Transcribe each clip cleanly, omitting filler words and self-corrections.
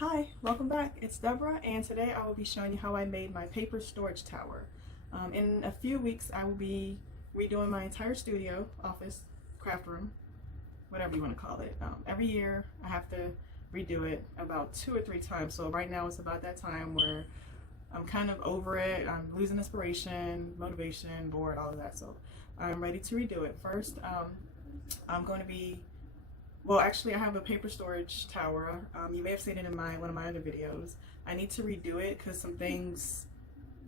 Hi, welcome back. It's Deborah, and today I will be showing you how I made my paper storage tower. In a few weeks, I will be redoing my entire studio, office, craft room, whatever you want to call it. Every year, I have to redo it about 2 or 3 times. So right now, it's about that time where I'm kind of over it. I'm losing inspiration, motivation, bored, all of that. So I'm ready to redo it. First, I'm going to be actually, I have a paper storage tower. You may have seen it in one of my other videos. I need to redo it because some things,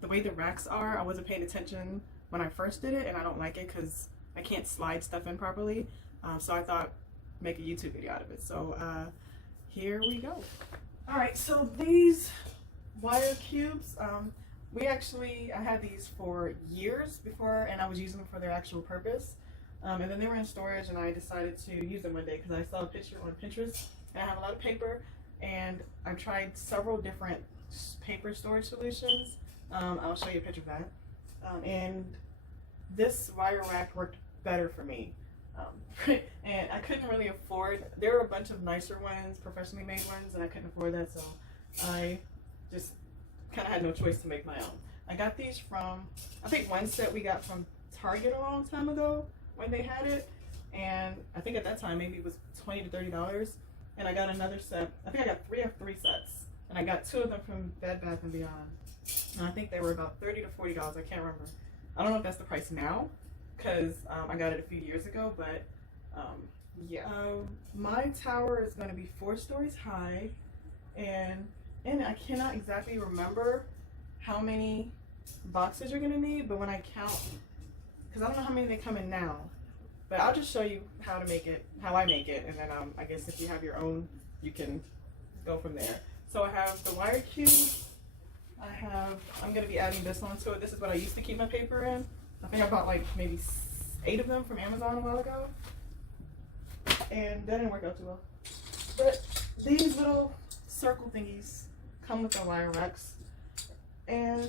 the way the racks are, I wasn't paying attention when I first did it, and I don't like it because I can't slide stuff in properly. So I thought, make a YouTube video out of it. So here we go. All right, so these wire cubes, I had these for years before, and I was using them for their actual purpose. And then they were in storage, and I decided to use them one day because I saw a picture on Pinterest, and I have a lot of paper, and I've tried several different paper storage solutions. I'll show you a picture of that. And this wire rack worked better for me. And I couldn't really afford, there were a bunch of nicer ones, professionally made ones, and I couldn't afford that, so I just kind of had no choice to make my own. I got these from, I think one set we got from Target a long time ago when they had it, and I think at that time maybe it was $20 to $30, and I got another set. I think I got three sets, and I got 2 of them from Bed Bath & Beyond, and I think they were about $30 to $40. I can't remember. I don't know if that's the price now because I got it a few years ago, but yeah. My tower is going to be 4 stories high, and I cannot exactly remember how many boxes you're going to need, but when I count, because I don't know how many they come in now, but I'll just show you how I make it, and then I guess if you have your own, you can go from there. So I have the wire cube. I'm going to be adding this onto it. This is what I used to keep my paper in. I think I bought like maybe 8 of them from Amazon a while ago, and that didn't work out too well. But these little circle thingies come with the wire racks, and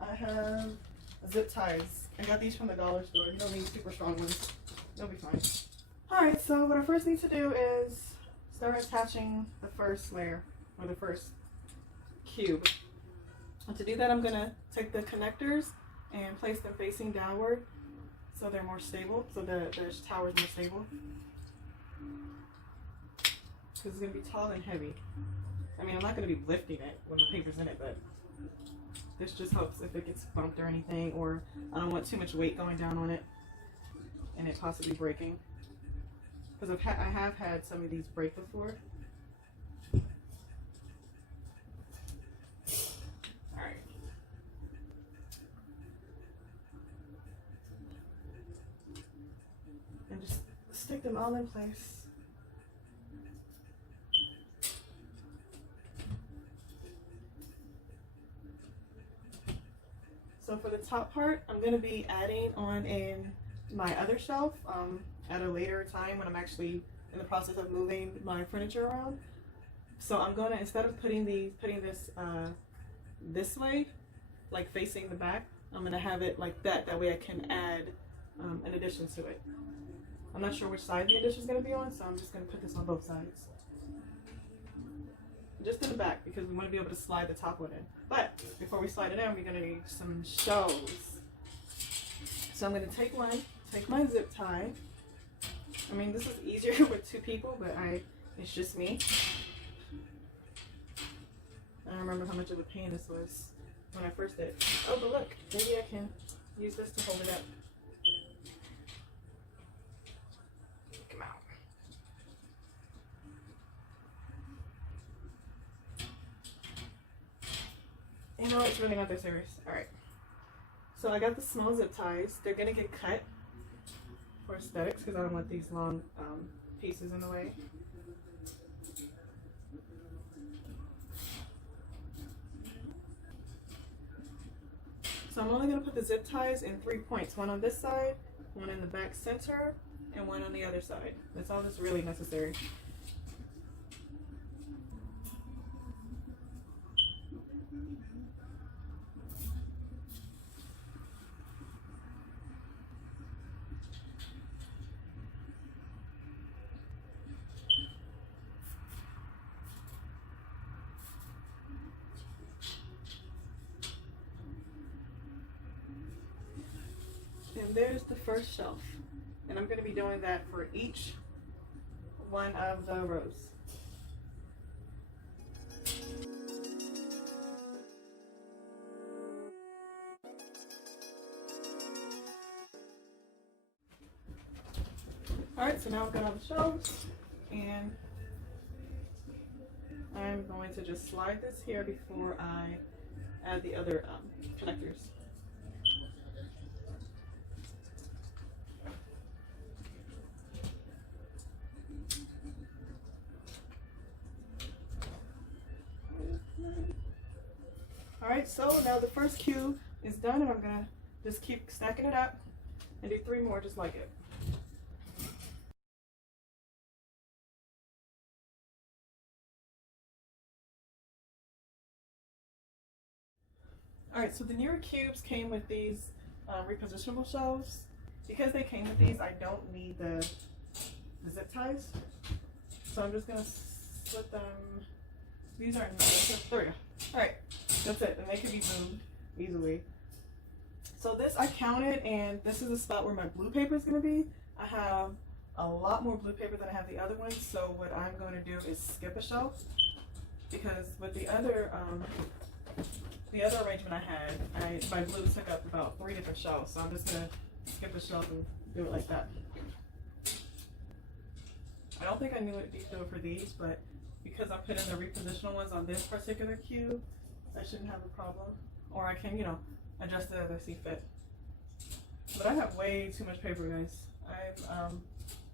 I have zip ties. I got these from the dollar store. You don't need super strong ones. They'll be fine. Alright, so what I first need to do is start attaching the first layer, or the first cube. And to do that, I'm going to take the connectors and place them facing downward so they're more stable, so the tower is more stable. Because it's going to be tall and heavy. I mean, I'm not going to be lifting it when the paper's in it, but this just helps if it gets bumped or anything, or I don't want too much weight going down on it and it possibly breaking. Because I have had some of these break before. Alright. And just stick them all in place. So for the top part, I'm going to be adding on in my other shelf at a later time when I'm actually in the process of moving my furniture around. So I'm going to, instead of putting this this way, like facing the back, I'm going to have it like that. That way I can add an addition to it. I'm not sure which side the addition is going to be on, so I'm just going to put this on both sides. Just in the back, because we want to be able to slide the top one in. But before we slide it in, we're going to need some shelves. So I'm going to take my zip tie. I mean, this is easier with 2 people, but it's just me. I don't remember how much of a pain this was when I first did it. Oh, but look, maybe I can use this to hold it up. Come out. You know, it's really not that serious. Alright. So I got the small zip ties. They're going to get cut for aesthetics because I don't want these long pieces in the way. So I'm only going to put the zip ties in 3 points. One on this side, one in the back center, and one on the other side. That's all that's really necessary. And there's the first shelf. And I'm going to be doing that for each one of the rows. Alright, so now I've got all the shelves, and I'm going to just slide this here before I add the other connectors. Alright, so now the first cube is done, and I'm going to just keep stacking it up and do 3 more just like it. Alright, so the newer cubes came with these repositionable shelves. Because they came with these, I don't need the zip ties. So I'm just going to slip them. These aren't enough. There we go. Alright, that's it. And they can be moved easily. So this I counted, and this is the spot where my blue paper is going to be. I have a lot more blue paper than I have the other ones. So what I'm going to do is skip a shelf. Because with the other arrangement I had, my blue took up about 3 different shelves, so I'm just gonna skip a shelf and do it like that. I don't think I knew what to do for these, but because I put in the repositional ones on this particular cube, I shouldn't have a problem. Or I can, adjust it as I see fit. But I have way too much paper, guys. I'm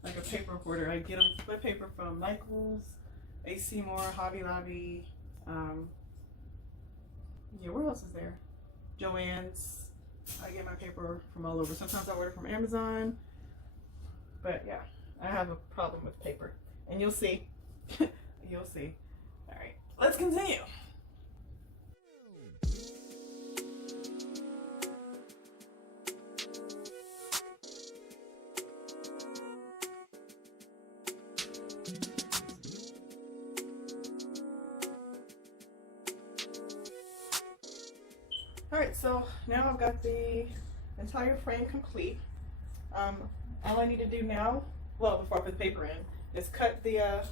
like a paper hoarder. I get my paper from Michaels, A.C. Moore, Hobby Lobby. Yeah, where else is there? Joann's. I get my paper from all over. Sometimes I order from Amazon. But yeah, I have a problem with paper. And you'll see. You'll see. Alright, let's continue. Alright, so now I've got the entire frame complete. All I need to do now, well, before I put the paper in, is cut the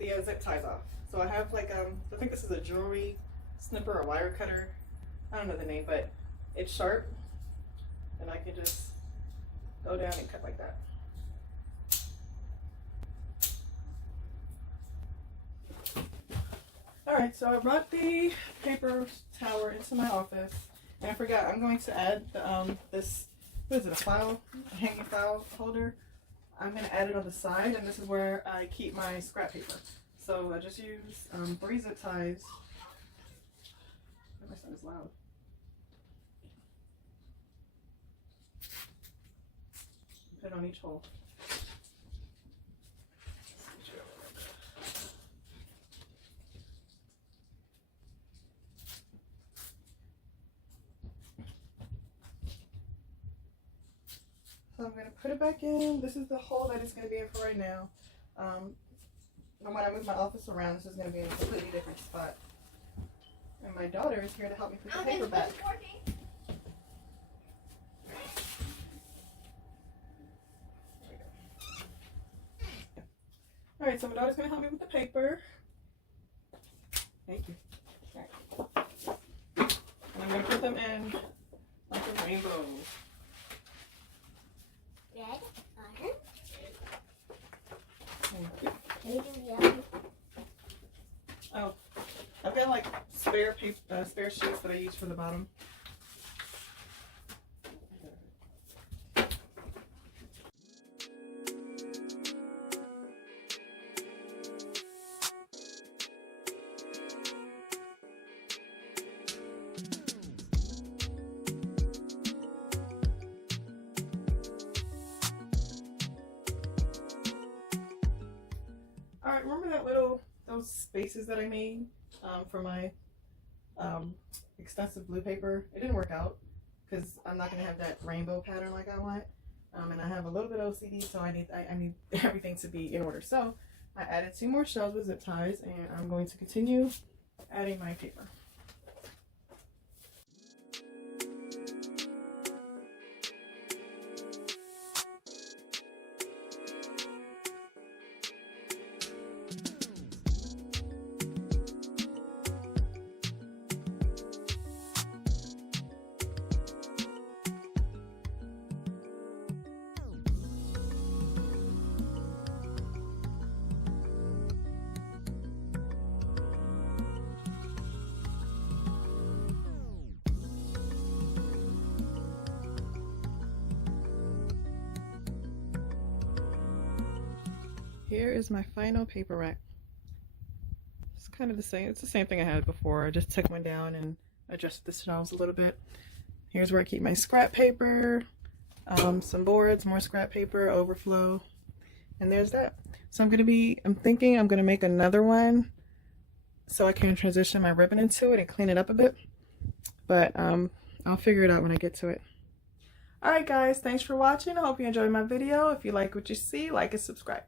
zip ties off. So I have like, I think this is a jewelry snipper or wire cutter. I don't know the name, but it's sharp. And I can just go down and cut like that. Alright, so I brought the paper tower into my office, and I forgot, I'm going to add this, what is it, a hanging file holder. I'm going to add it on the side, and this is where I keep my scrap paper. So I just use 3 zip ties. My son is loud. Put it on each hole. So I'm going to put it back in. This is the hole that it's going to be in for right now. And when I move my office around, this is going to be in a completely different spot. And my daughter is here to help me put the paper back. Alright, so my daughter's going to help me with the paper. Thank you. Alright. And I'm going to put them in like a rainbow. Red, orange. Thank you. Can you do yellow? Oh, I've got like spare paper, spare sheets that I use for the bottom. Alright, remember those spaces that I made for my extensive blue paper? It didn't work out because I'm not going to have that rainbow pattern like I want. And I have a little bit of OCD, so I need everything to be in order. So I added 2 more shelves with zip ties, and I'm going to continue adding my paper. Here is my final paper rack. It's kind of the same. It's the same thing I had before. I just took one down and adjusted the shelves a little bit. Here's where I keep my scrap paper, some boards, more scrap paper, overflow, and there's that. So I'm thinking I'm gonna make another one so I can transition my ribbon into it and clean it up a bit. But I'll figure it out when I get to it. Alright guys, thanks for watching. I hope you enjoyed my video. If you like what you see, like and subscribe.